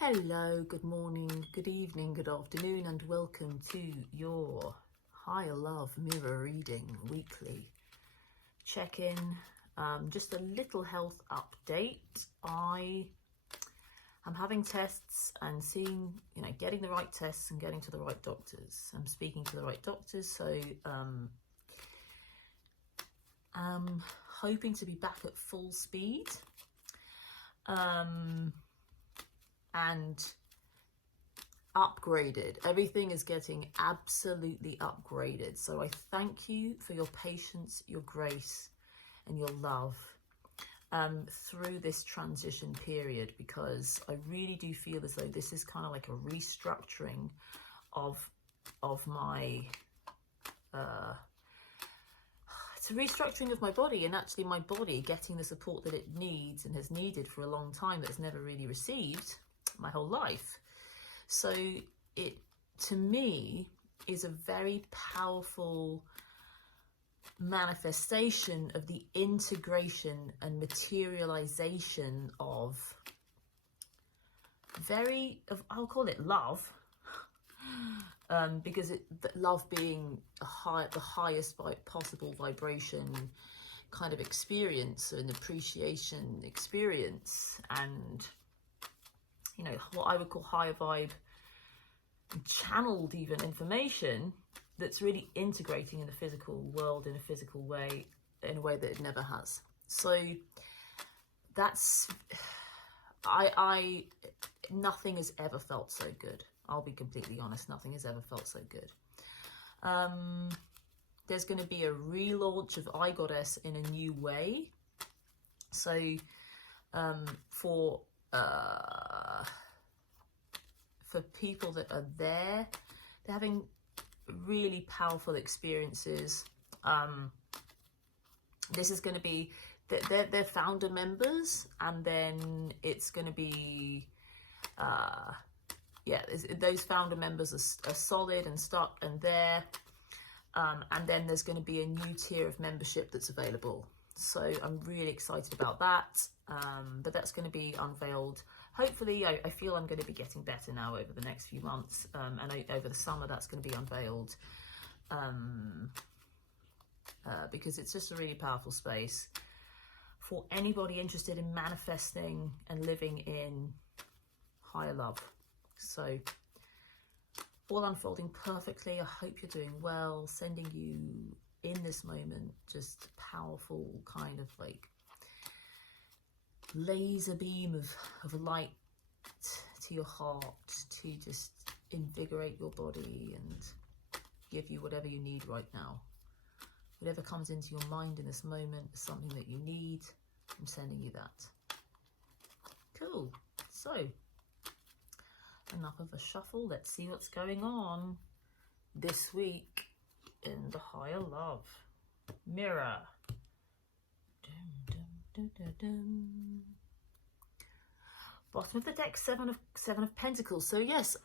Hello, good morning, good evening, good afternoon, and welcome to your Higher Love Mirror Reading weekly check-in. Just a little health update. I am having tests and seeing, getting the right tests and getting to the right doctors. I'm speaking to the right doctors, so I'm hoping to be back at full speed. And upgraded. Everything is getting absolutely upgraded. So I thank you for your patience, your grace, and your love through this transition period, because I really do feel as though this is kind of like a restructuring of my it's a restructuring of my body, and actually my body getting the support that it needs and has needed for a long time, that it's never really received my whole life. So it, to me, is a very powerful manifestation of the integration and materialization of I'll call it love, because love being the highest possible vibration kind of experience, an appreciation experience, and what I would call higher vibe, channeled even information that's really integrating in the physical world in a physical way, in a way that it never has. So that's, nothing has ever felt so good. I'll be completely honest, nothing has ever felt so good. There's going to be a relaunch of I Goddess in a new way. So for people that are there, they're having really powerful experiences. This is going to be, they're founder members, and then it's going to be, those founder members are solid and stuck and there. And then there's going to be a new tier of membership that's available. So I'm really excited about that. But that's going to be unveiled. Hopefully, I feel I'm going to be getting better now over the next few months. And over the summer, that's going to be unveiled. Because it's just a really powerful space for anybody interested in manifesting and living in higher love. So all unfolding perfectly. I hope you're doing well. Sending you in this moment just powerful kind of like laser beam of light to your heart, to just invigorate your body and give you whatever you need right now. Whatever comes into your mind in this moment is something that you need. I'm sending you that. Cool. So enough of a shuffle. Let's see what's going on this week in the higher love mirror. Dum, dum, dum. Bottom of the deck, seven of Pentacles. So yes,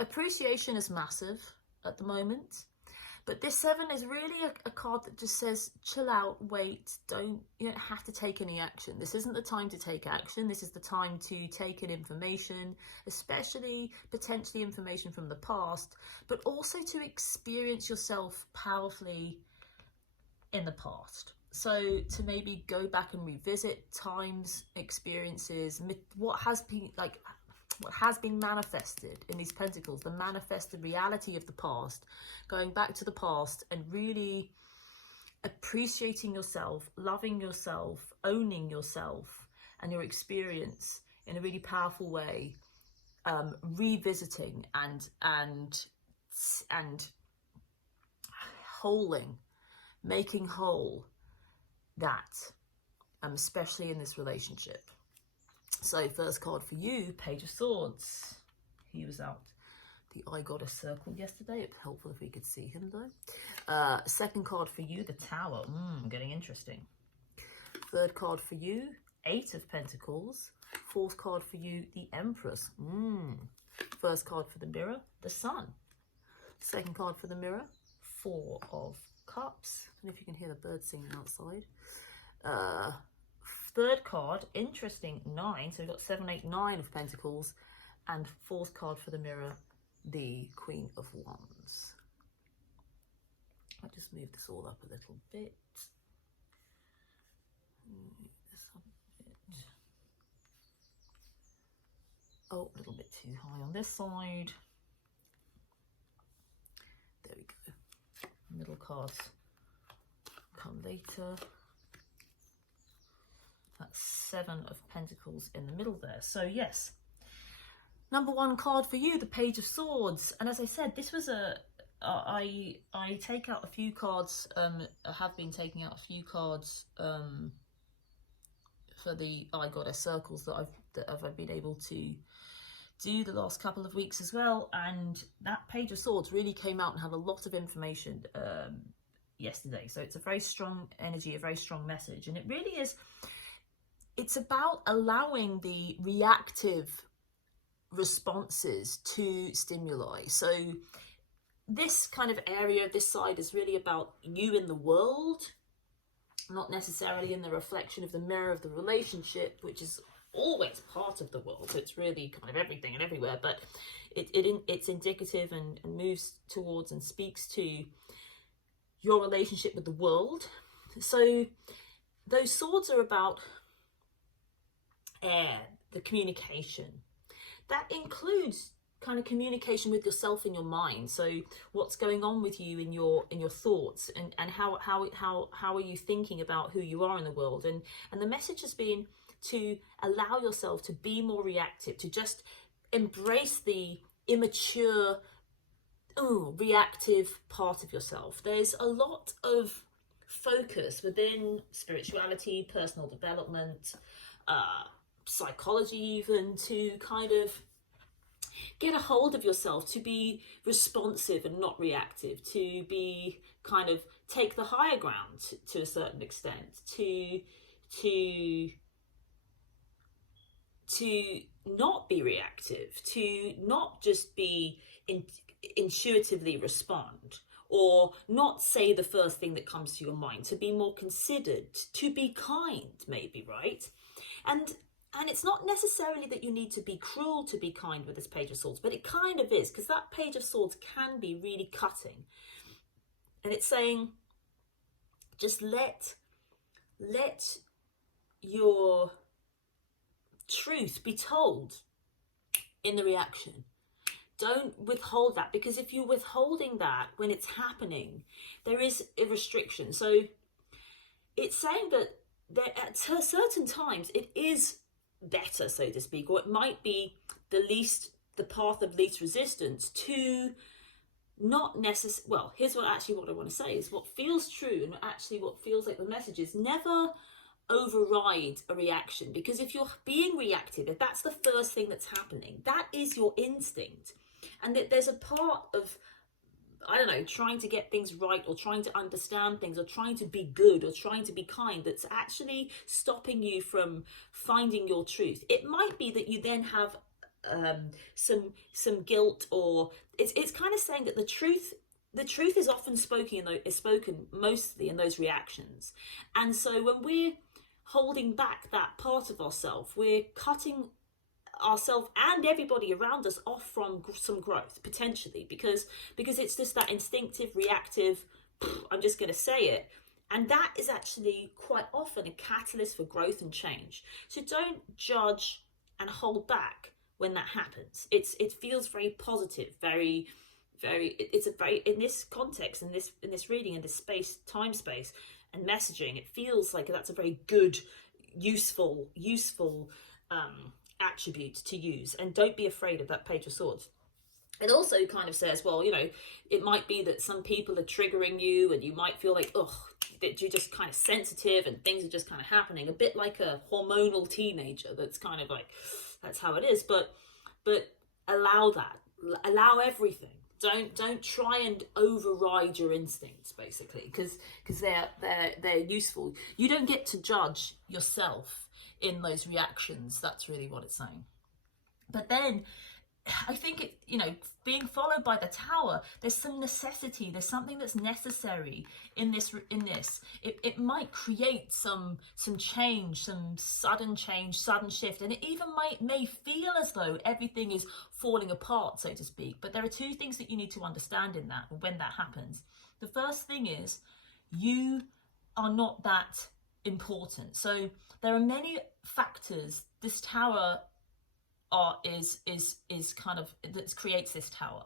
appreciation is massive at the moment, but this 7 is really a card that just says chill out, wait, you don't have to take any action. This isn't the time to take action. This is the time to take in information, especially potentially information from the past, but also to experience yourself powerfully in the past. So to maybe go back and revisit times, experiences, what has been manifested in these pentacles, the manifested reality of the past, going back to the past and really appreciating yourself, loving yourself, owning yourself and your experience in a really powerful way, revisiting and making whole that, especially in this relationship. So first card for you, Page of Swords. He was out the I Goddess circle yesterday. It'd be helpful if we could see him though. Second card for you, the Tower. Getting interesting. Third card for you, 8 of Pentacles. Fourth card for you, the Empress. First card for the Mirror, the Sun. Second card for the Mirror, 4 of Cups. I don't know if you can hear the birds singing outside. Third card, interesting, 9. So we've got 7, 8, 9 of Pentacles. And fourth card for the mirror, the Queen of Wands. I'll just move this all up a little bit. This up a bit. Oh, a little bit too high on this side. There we go. Middle cards come later. That's 7 of Pentacles in the middle there. So yes, number 1 card for you, the Page of Swords. And as I said, this was I take out a few cards. I have been taking out a few cards for the I Goddess circles that I've been able to do the last couple of weeks as well. And that Page of Swords really came out and had a lot of information yesterday. So it's a very strong energy, a very strong message, and it really is. It's about allowing the reactive responses to stimuli. So this kind of area, this side, is really about you in the world, not necessarily in the reflection of the mirror of the relationship, which is always part of the world. So it's really kind of everything and everywhere, but it's indicative and moves towards and speaks to your relationship with the world. So those swords are about air, the communication. That includes kind of communication with yourself in your mind. So what's going on with you in your thoughts, and how are you thinking about who you are in the world? And the message has been to allow yourself to be more reactive, to just embrace the immature, reactive part of yourself. There's a lot of focus within spirituality, personal development, psychology even, to kind of get a hold of yourself, to be responsive and not reactive, to be kind of take the higher ground to a certain extent, to not be reactive, to not just be intuitively respond, or not say the first thing that comes to your mind, to be more considered, to be kind, maybe, right? And it's not necessarily that you need to be cruel to be kind with this Page of Swords, but it kind of is, because that Page of Swords can be really cutting. And it's saying, just let your truth be told in the reaction. Don't withhold that, because if you're withholding that when it's happening, there is a restriction. So it's saying that there, at certain times, it is better, so to speak, or it might be the path of least resistance to not necessarily, well, here's what I want to say is what feels true, and actually what feels like the message is never override a reaction. Because if you're being reactive, if that's the first thing that's happening, that is your instinct. And that there's a part of, I don't know, trying to get things right, or trying to understand things, or trying to be good, or trying to be kind, that's actually stopping you from finding your truth. It might be that you then have some guilt, or it's kind of saying that the truth is often spoken mostly in those reactions. And so when we're holding back that part of ourselves, we're cutting ourselves and everybody around us off from some growth, potentially, because it's just that instinctive, reactive, I'm just going to say it. And that is actually quite often a catalyst for growth and change. So don't judge and hold back when that happens. It feels very positive, very, very, it's a very, in this context, in this reading, in this time space and messaging, it feels like that's a very good, useful attribute to use. And don't be afraid of that Page of Swords. It also kind of says, well, it might be that some people are triggering you, and you might feel like, that you're just kind of sensitive and things are just kind of happening, a bit like a hormonal teenager that's kind of like, that's how it is. But allow that, allow everything. Don't try and override your instincts, basically, because they're useful. You don't get to judge yourself in those reactions. That's really what it's saying. But then I think it, you know, being followed by the tower, there's some necessity, there's something that's necessary in this. It might create some change, some sudden change, sudden shift, and it even may feel as though everything is falling apart, so to speak. But there are two things that you need to understand in that when that happens. The first thing is, you are not that important. So there are many factors. This tower is kind of, that creates this tower.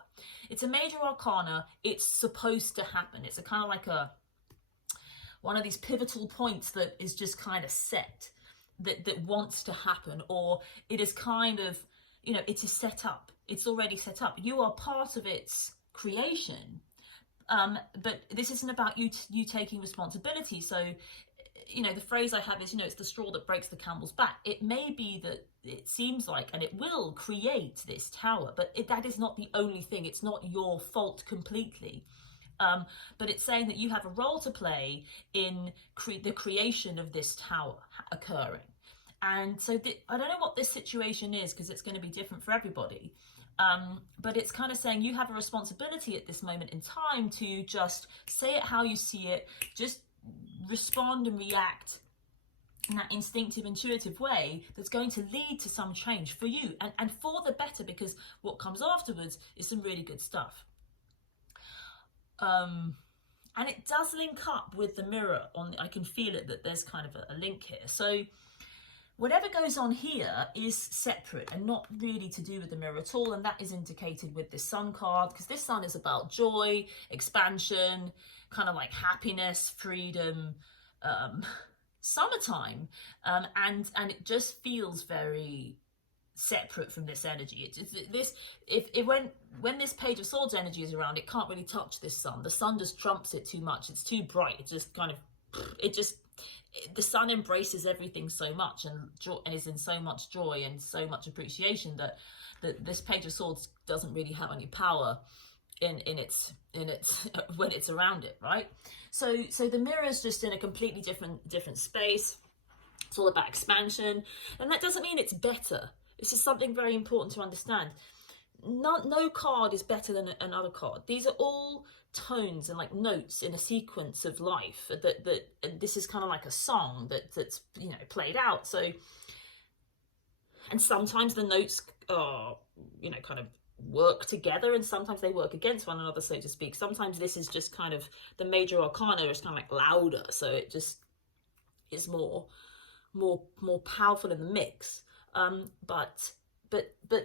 It's a major arcana. It's supposed to happen. It's a kind of like one of these pivotal points that is just kind of set, that wants to happen, or it is kind of, you know, it is set up. It's already set up. You are part of its creation. But this isn't about you taking responsibility. So, you know, the phrase I have is, you know, it's the straw that breaks the camel's back. It may be that it seems like, and it will create this tower, but that is not the only thing. It's not your fault completely. But it's saying that you have a role to play in the creation of this tower occurring. And so I don't know what this situation is, because it's going to be different for everybody. But it's kind of saying you have a responsibility at this moment in time to just say it how you see it, just respond and react in that instinctive, intuitive way that's going to lead to some change for you, and for the better, because what comes afterwards is some really good stuff. And it does link up with the mirror. I can feel it, that there's kind of a link here. So whatever goes on here is separate and not really to do with the mirror at all, and that is indicated with this Sun card, because this Sun is about joy, expansion, kind of like happiness, freedom, summertime, and it just feels very separate from this energy. When this Page of Swords energy is around, it can't really touch this Sun. The Sun just trumps it too much. It's too bright. It just kind of, the Sun embraces everything so much, and is in so much joy and so much appreciation that this Page of Swords doesn't really have any power in its when it's around it, right? So the mirror is just in a completely different space. It's all about expansion, and that doesn't mean it's better. This is something very important to understand. No card is better than another card. These are all tones and like notes in a sequence of life, and this is kind of like a song that's, you know, played out. So, and sometimes the notes are, you know, kind of work together, and sometimes they work against one another, so to speak. Sometimes this is just kind of, the major arcana is kind of like louder, so it just is more powerful in the mix. But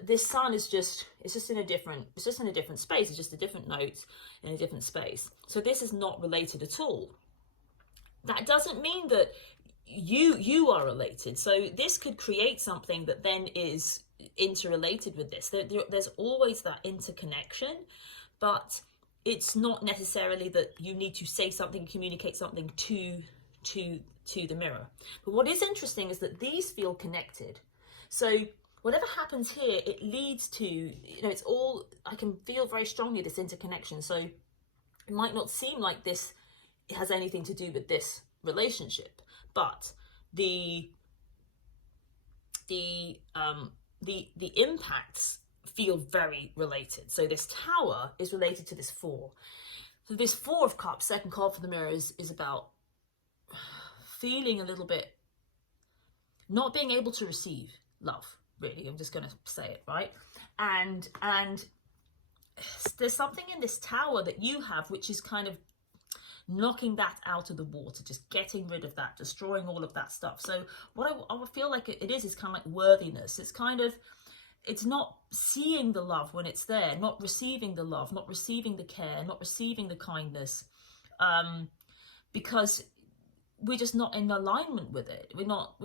this Sun is just, it's just in a different space. It's just a different note in a different space. So this is not related at all. That doesn't mean that you are related. So this could create something that then is interrelated with this. There's always that interconnection, but it's not necessarily that you need to say something, communicate something to the mirror. But what is interesting is that these feel connected. So whatever happens here, it leads to, you know, it's all, I can feel very strongly this interconnection. So it might not seem like this has anything to do with this relationship, but the impacts feel very related. So this Tower is related to this Four. So this Four of Cups, second card for the mirror, is about feeling a little bit, not being able to receive love, really. I'm just going to say it, right? And there's something in this Tower that you have which is kind of knocking that out of the water, just getting rid of that, destroying all of that stuff. So what I feel like it is kind of like worthiness. It's kind of, it's not seeing the love when it's there, not receiving the love, not receiving the care, not receiving the kindness, because we're just not in alignment with it. We're not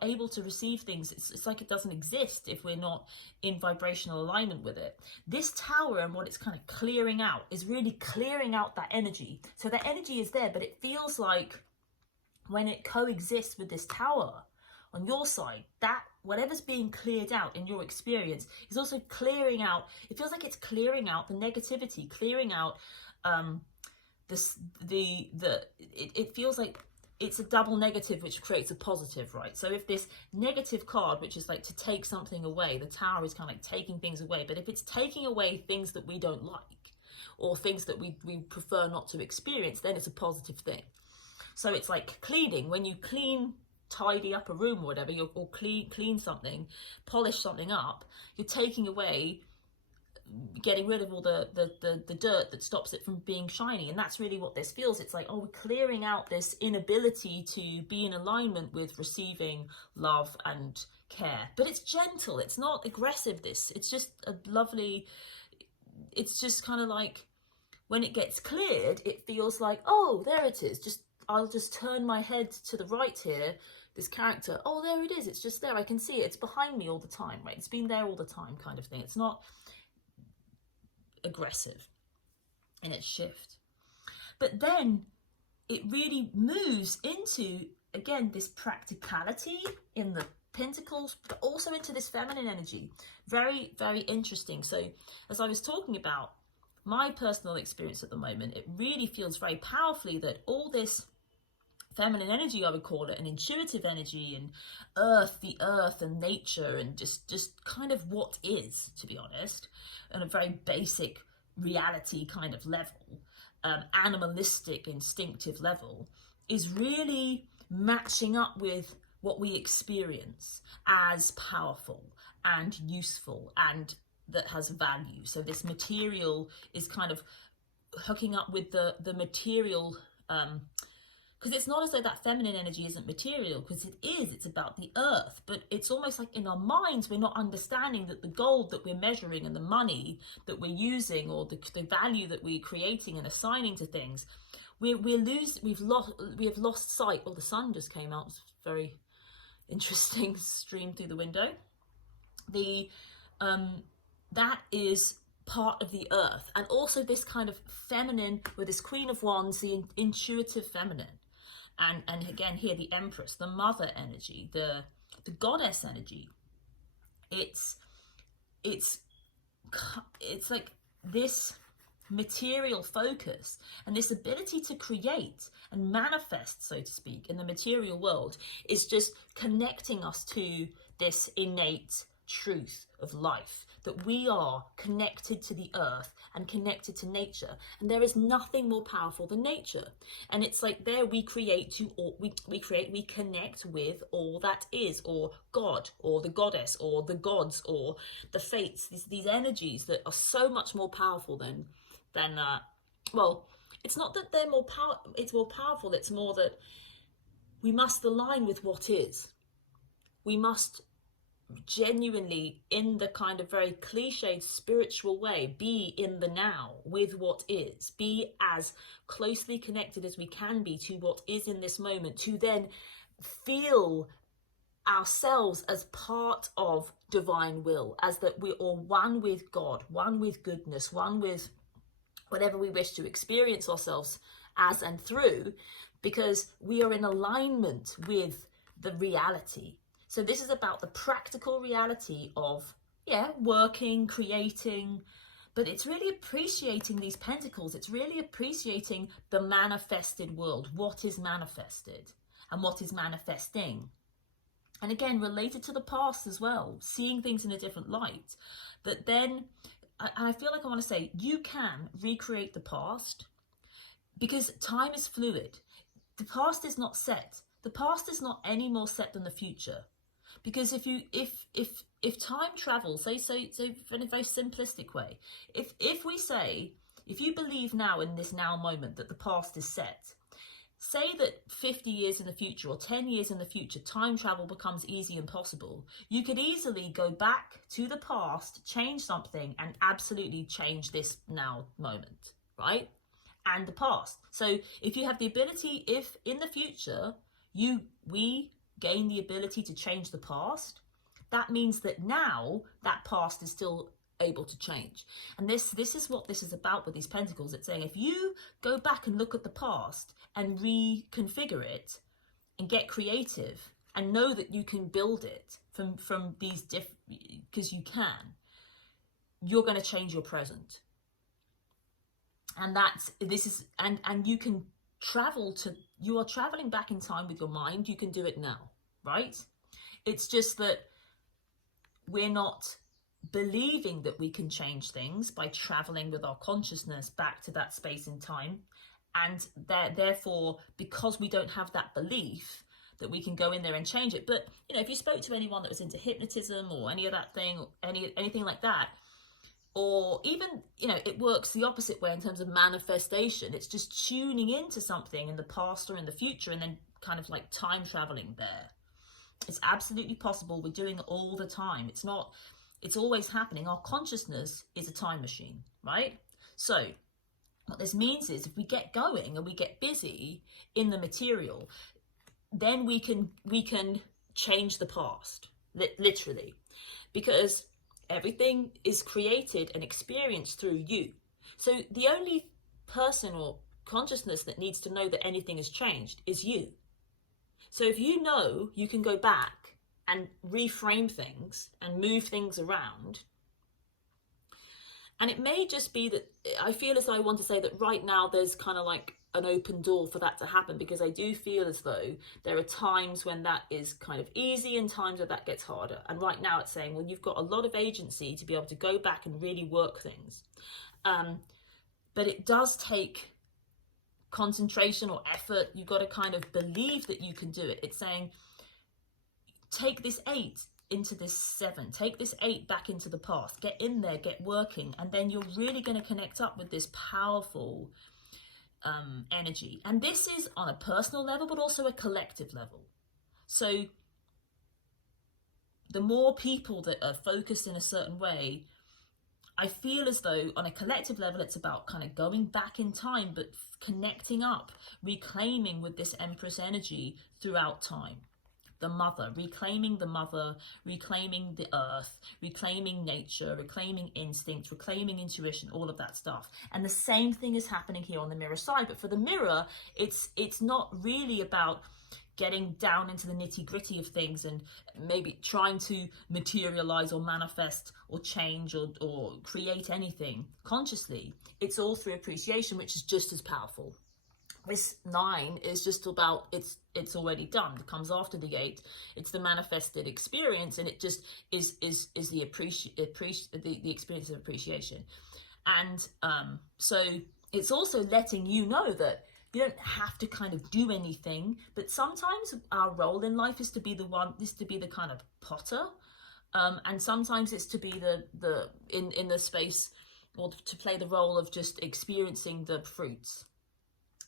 able to receive things. It's like it doesn't exist if we're not in vibrational alignment with it. This Tower and what it's kind of clearing out is really clearing out that energy. So that energy is there, but it feels like when it coexists with this Tower on your side, that whatever's being cleared out in your experience is also clearing out. It feels like it's clearing out the negativity, clearing out it feels like it's a double negative which creates a positive, right? So if this negative card, which is like to take something away, the Tower is kind of like taking things away, but if it's taking away things that we don't like or things that we prefer not to experience, then it's a positive thing. So it's like cleaning. When you tidy up a room or whatever, or clean something, polish something up, you're taking away, getting rid of all the dirt that stops it from being shiny. And that's really what this feels. It's like, oh, we're clearing out this inability to be in alignment with receiving love and care. But it's gentle, it's not aggressive. It's just a lovely, it's just kind of like, when it gets cleared, it feels like, oh, there it is. I'll just turn my head to the right here, this character, oh, there it is, it's just there, I can see it, it's behind me all the time, right? It's been there all the time, kind of thing. It's not aggressive in its shift. But then it really moves into, again, this practicality in the Pentacles, but also into this feminine energy. Very, very interesting. So as I was talking about my personal experience at the moment, it really feels very powerfully that all this feminine energy, I would call it, an intuitive energy, and the earth and nature, and just kind of what is, to be honest, on a very basic reality kind of level, animalistic, instinctive level, is really matching up with what we experience as powerful and useful and that has value. So this material is kind of hooking up with the material, because it's not as though that feminine energy isn't material, because it is, it's about the earth, but it's almost like in our minds we're not understanding that the gold that we're measuring and the money that we're using, or the value that we're creating and assigning to things, we have lost sight. Well, the sun just came out, it's very interesting, stream through the window. That is part of the earth, and also this kind of feminine, with this Queen of Wands, the intuitive feminine. And again here, the Empress, the mother energy, the goddess energy. It's like this material focus and this ability to create and manifest, so to speak, in the material world, is just connecting us to this innate truth of life, that we are connected to the earth and connected to nature, and there is nothing more powerful than nature. And it's like there we connect with all that is, or God, or the goddess, or the gods, or the fates, these energies that are so much more powerful than well, it's not that they're more powerful, it's more that we must align with what is. We must genuinely, in the kind of very cliched spiritual way, be in the now with what is, be as closely connected as we can be to what is in this moment, to then feel ourselves as part of divine will, as that we're all one with God, one with goodness, one with whatever we wish to experience ourselves as and through, because we are in alignment with the reality. So this is about the practical reality of, working, creating, but it's really appreciating these pentacles. It's really appreciating the manifested world, what is manifested and what is manifesting. And again, related to the past as well, seeing things in a different light. That then, I feel like I want to say, you can recreate the past, because time is fluid. The past is not set. The past is not any more set than the future. Because if time travels, so in a very simplistic way, if we say, if you believe now in this now moment that the past is set, say that 50 years in the future or 10 years in the future, time travel becomes easy and possible, you could easily go back to the past, change something, and absolutely change this now moment, right? And the past. So if you have the ability, if in the future we gain the ability to change the past, that means that now that past is still able to change. And this is what this is about with these pentacles. It's saying if you go back and look at the past and reconfigure it and get creative and know that you can build it from these because you can, you're going to change your present. And and you can you are traveling back in time with your mind. You can do it now, right? It's just that we're not believing that we can change things by traveling with our consciousness back to that space in time. And therefore, because we don't have that belief that we can go in there and change it. But, you know, if you spoke to anyone that was into hypnotism or any of that thing, or anything like that, or even, you know, it works the opposite way in terms of manifestation. It's just tuning into something in the past or in the future and then kind of like time traveling there. It's absolutely possible. We're doing it all the time. It's always happening. Our consciousness is a time machine, right? So what this means is if we get going and we get busy in the material, then we can change the past, literally, because everything is created and experienced through you. So the only person or consciousness that needs to know that anything has changed is you. So if you know you can go back and reframe things and move things around, and it may just be that I feel as though I want to say that right now there's kind of like an open door for that to happen, because I do feel as though there are times when that is kind of easy and times where that gets harder. And right now it's saying, well, you've got a lot of agency to be able to go back and really work things. But it does take concentration or effort. You've got to kind of believe that you can do it. It's saying, take this 8 into this 7, take this 8 back into the past, get in there, get working, and then you're really going to connect up with this powerful energy. And this is on a personal level, but also a collective level. So the more people that are focused in a certain way, I feel as though on a collective level, it's about kind of going back in time, but connecting up, reclaiming with this Empress energy throughout time. The mother, reclaiming the earth, reclaiming nature, reclaiming instinct, reclaiming intuition, all of that stuff. And the same thing is happening here on the mirror side. But for the mirror, it's not really about getting down into the nitty-gritty of things and maybe trying to materialize or manifest or change or create anything consciously. It's all through appreciation, which is just as powerful. This 9 is just about it's already done. It comes after the 8. It's the manifested experience, and it just is the experience of appreciation. And so it's also letting you know that you don't have to kind of do anything, but sometimes our role in life is to be the kind of potter, and sometimes it's to be the in the space, or to play the role of just experiencing the fruits.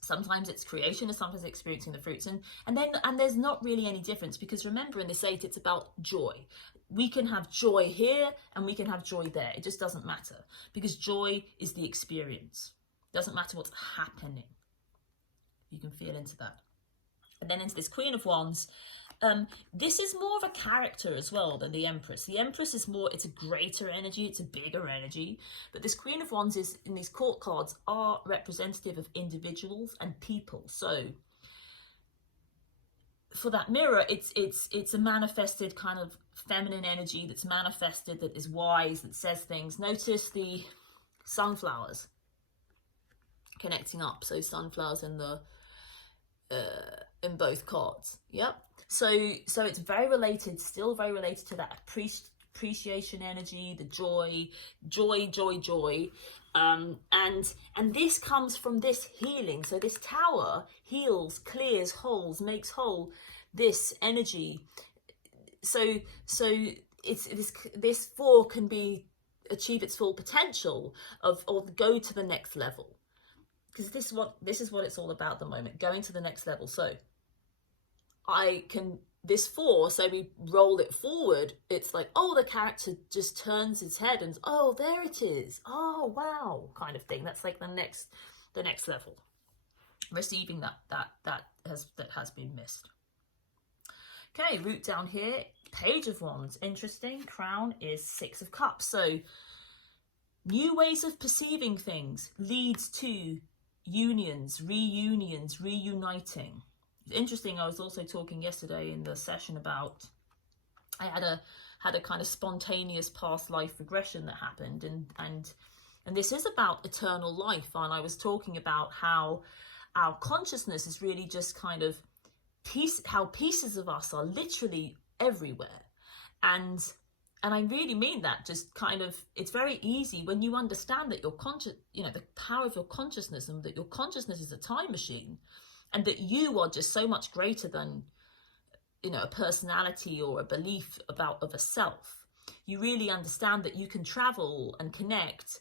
Sometimes it's creation, and sometimes experiencing the fruits, and there's not really any difference, because remember, in this 8, it's about joy. We can have joy here and we can have joy there. It just doesn't matter, because joy is the experience. It doesn't matter what's happening. You can feel into that. And then into this Queen of Wands. This is more of a character as well than the Empress. The Empress is more, it's a greater energy, it's a bigger energy. But this Queen of Wands is, in these court cards, are representative of individuals and people. So for that mirror, it's a manifested kind of feminine energy that's manifested, that is wise, that says things. Notice the sunflowers connecting up. So sunflowers in the in both cards. Yep. So it's very related, still very related to that appreciation energy, the joy. And this comes from this healing. So this tower heals, clears, holds, makes whole this energy. So it's this 4 can be achieve its full potential or go to the next level. Because this is what it's all about at the moment, going to the next level. So this 4, so we roll it forward, it's like, oh, the character just turns its head and, oh, there it is, oh, wow, kind of thing. That's like the next level, receiving that has been missed. Okay, root down here, Page of Wands, interesting. Crown is 6 of Cups. So new ways of perceiving things leads to unions, reunions, reuniting. Interesting, I was also talking yesterday in the session about, I had a kind of spontaneous past life regression that happened, and this is about eternal life, and I was talking about how our consciousness is really just kind of how pieces of us are literally everywhere. And I really mean that, just kind of, it's very easy when you understand that your conscious, you know, the power of your consciousness, and that your consciousness is a time machine, and that you are just so much greater than, you know, a personality or a belief of a self. You really understand that you can travel and connect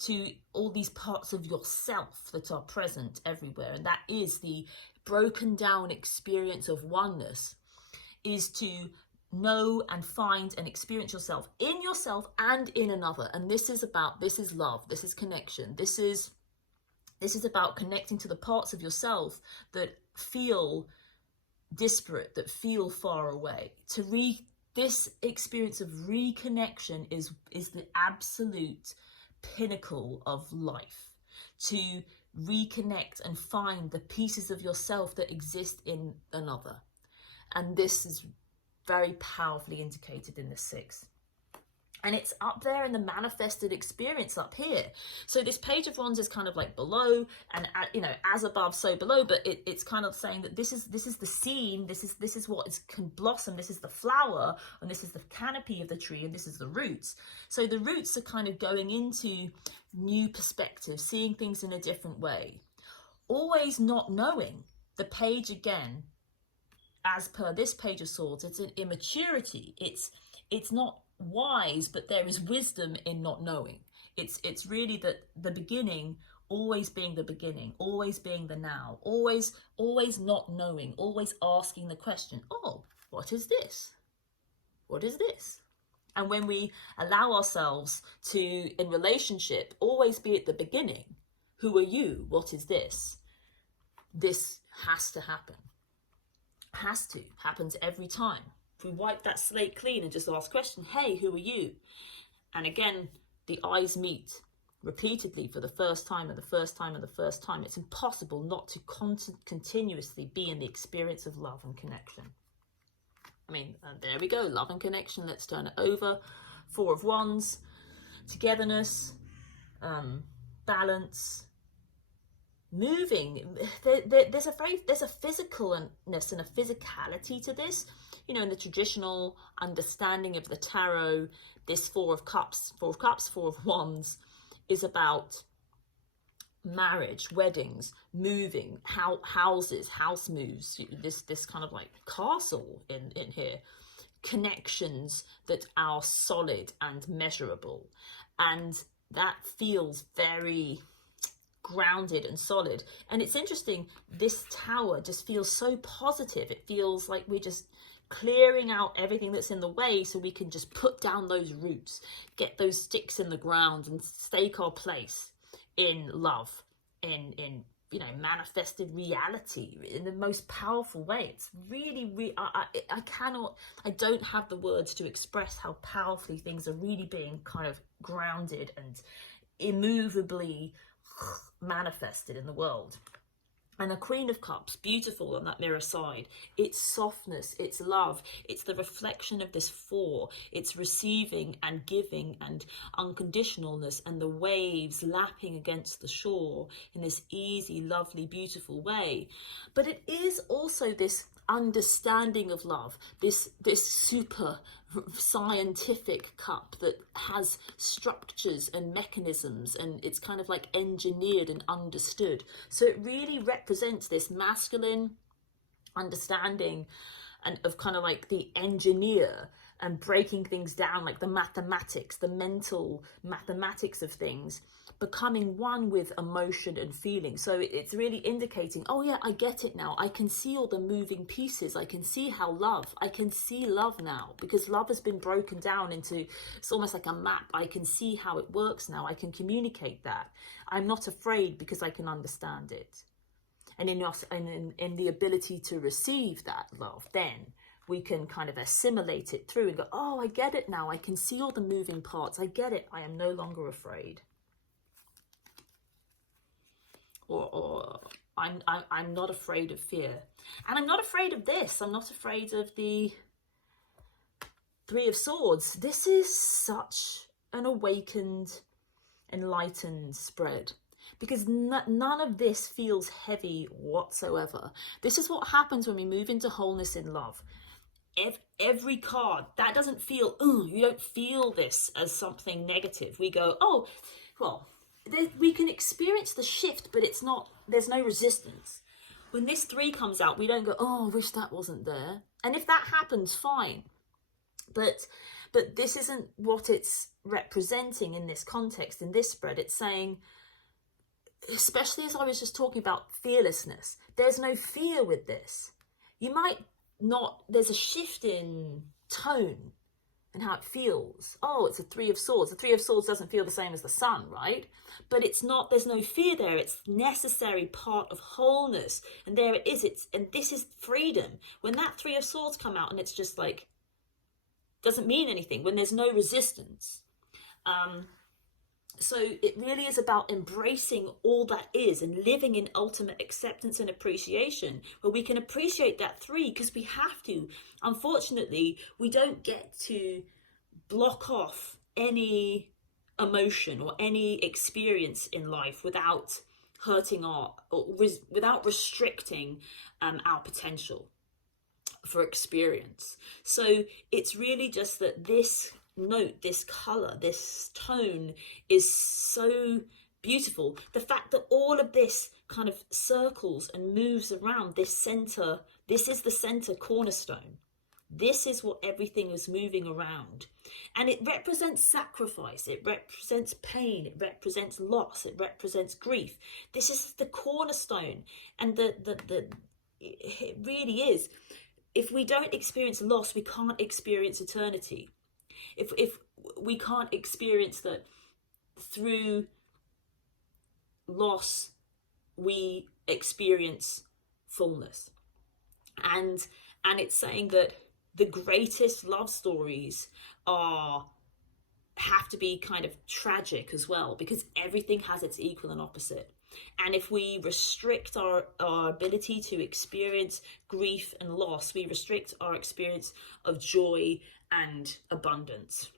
to all these parts of yourself that are present everywhere. And that is the broken down experience of oneness, is to know and find and experience yourself and in another. And this is love, this is connection, this is about connecting to the parts of yourself that feel disparate, that feel far away. This experience of reconnection is the absolute pinnacle of life, to reconnect and find the pieces of yourself that exist in another. And this is very powerfully indicated in the 6. And it's up there in the manifested experience up here. So this Page of Wands is kind of like below, and you know, as above, so below. But it's kind of saying that this is the scene. This is what can blossom. This is the flower, and this is the canopy of the tree, and this is the roots. So the roots are kind of going into new perspectives, seeing things in a different way. Always not knowing. The page again, as per this Page of Swords, it's an immaturity. It's not wise, but there is wisdom in not knowing. It's really that the beginning always being the beginning, always being the now, always not knowing, always asking the question, oh, what is this? What is this? And when we allow ourselves to, in relationship, always be at the beginning, who are you? What is this? This has to happen. Happens every time. If we wipe that slate clean and just ask question, hey, who are you? And again, the eyes meet repeatedly for the first time and the first time and the first time. It's impossible not to continuously be in the experience of love and connection. I mean, there we go, love and connection. Let's turn it over. 4 of Wands, togetherness, balance, moving. There's a physicalness and a physicality to this. You know, in the traditional understanding of the tarot, this 4 of Cups, 4 of Wands is about marriage, weddings, moving, houses, house moves, this kind of like castle in here, connections that are solid and measurable. And that feels very grounded and solid. And it's interesting, this tower just feels so positive. It feels like we're just clearing out everything that's in the way, so we can just put down those roots, get those sticks in the ground, and stake our place in love, in you know, manifested reality in the most powerful way. It's really I don't have the words to express how powerfully things are really being kind of grounded and immovably manifested in the world. And the Queen of Cups, beautiful on that mirror side. It's softness, it's love, it's the reflection of this 4. It's receiving and giving and unconditionalness, and the waves lapping against the shore in this easy, lovely, beautiful way. But it is also this understanding of love, this super scientific cup that has structures and mechanisms, and it's kind of like engineered and understood. So it really represents this masculine understanding and of kind of like the engineer, and breaking things down, like the mathematics, the mental mathematics of things, becoming one with emotion and feeling. So it's really indicating, oh yeah, I get it now. I can see all the moving pieces. I can see I can see love now, because love has been broken down into, it's almost like a map. I can see how it works now. I can communicate that. I'm not afraid because I can understand it. And in the ability to receive that love, then we can kind of assimilate it through and go, oh, I get it now. I can see all the moving parts. I get it. I am no longer afraid. Or I'm not afraid of fear. And I'm not afraid of this. I'm not afraid of the 3 of Swords. This is such an awakened, enlightened spread. because none of this feels heavy whatsoever. This is what happens when we move into wholeness in love. Every card, that doesn't feel, you don't feel this as something negative. We go, oh, well, we can experience the shift, but it's not, there's no resistance. When this 3 comes out, we don't go, oh, I wish that wasn't there. And if that happens, fine. But this isn't what it's representing in this context, in this spread. It's saying, especially as I was just talking about fearlessness, there's no fear with this. You might not, there's a shift in tone and how it feels. Oh, it's a 3 of Swords. The 3 of Swords doesn't feel the same as the Sun, right? But it's not, there's no fear there. It's necessary part of wholeness. And there it is. And this is freedom. When that 3 of Swords come out and it's just like, doesn't mean anything, when there's no resistance. So it really is about embracing all that is and living in ultimate acceptance and appreciation, where we can appreciate that 3 because we have to. Unfortunately, we don't get to block off any emotion or any experience in life without hurting without restricting our potential for experience. So it's really just that this note, this color, this tone is so beautiful. The fact that all of this kind of circles and moves around this center, this is the center cornerstone. This is what everything is moving around. And it represents sacrifice, it represents pain, it represents loss, it represents grief. This is the cornerstone. And it really is. If we don't experience loss, we can't experience eternity. If we can't experience that through loss, we experience fullness. And it's saying that the greatest love stories have to be kind of tragic as well, because everything has its equal and opposite. And if we restrict our ability to experience grief and loss, we restrict our experience of joy and abundance.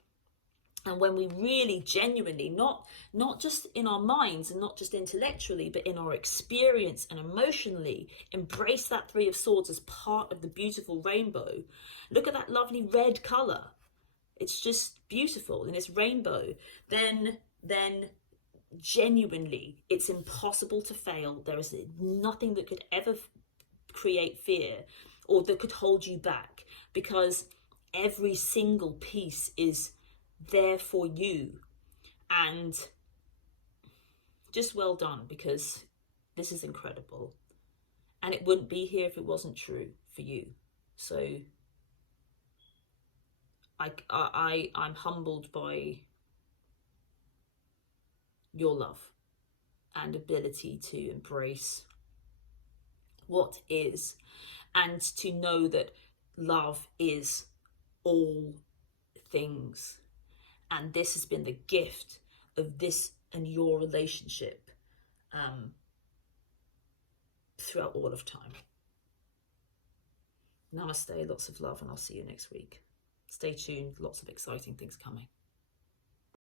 And when we really genuinely, not just in our minds and not just intellectually, but in our experience and emotionally, embrace that 3 of Swords as part of the beautiful rainbow. Look at that lovely red color. It's just beautiful in its rainbow. Then genuinely, it's impossible to fail. There is nothing that could ever create fear or that could hold you back, because every single piece is there for you. And just well done, because this is incredible, and it wouldn't be here if it wasn't true for you. So I'm humbled by your love and ability to embrace what is, and to know that love is all things. And this has been the gift of this and your relationship throughout all of time. Namaste, lots of love, and I'll see you next week. Stay tuned, lots of exciting things coming.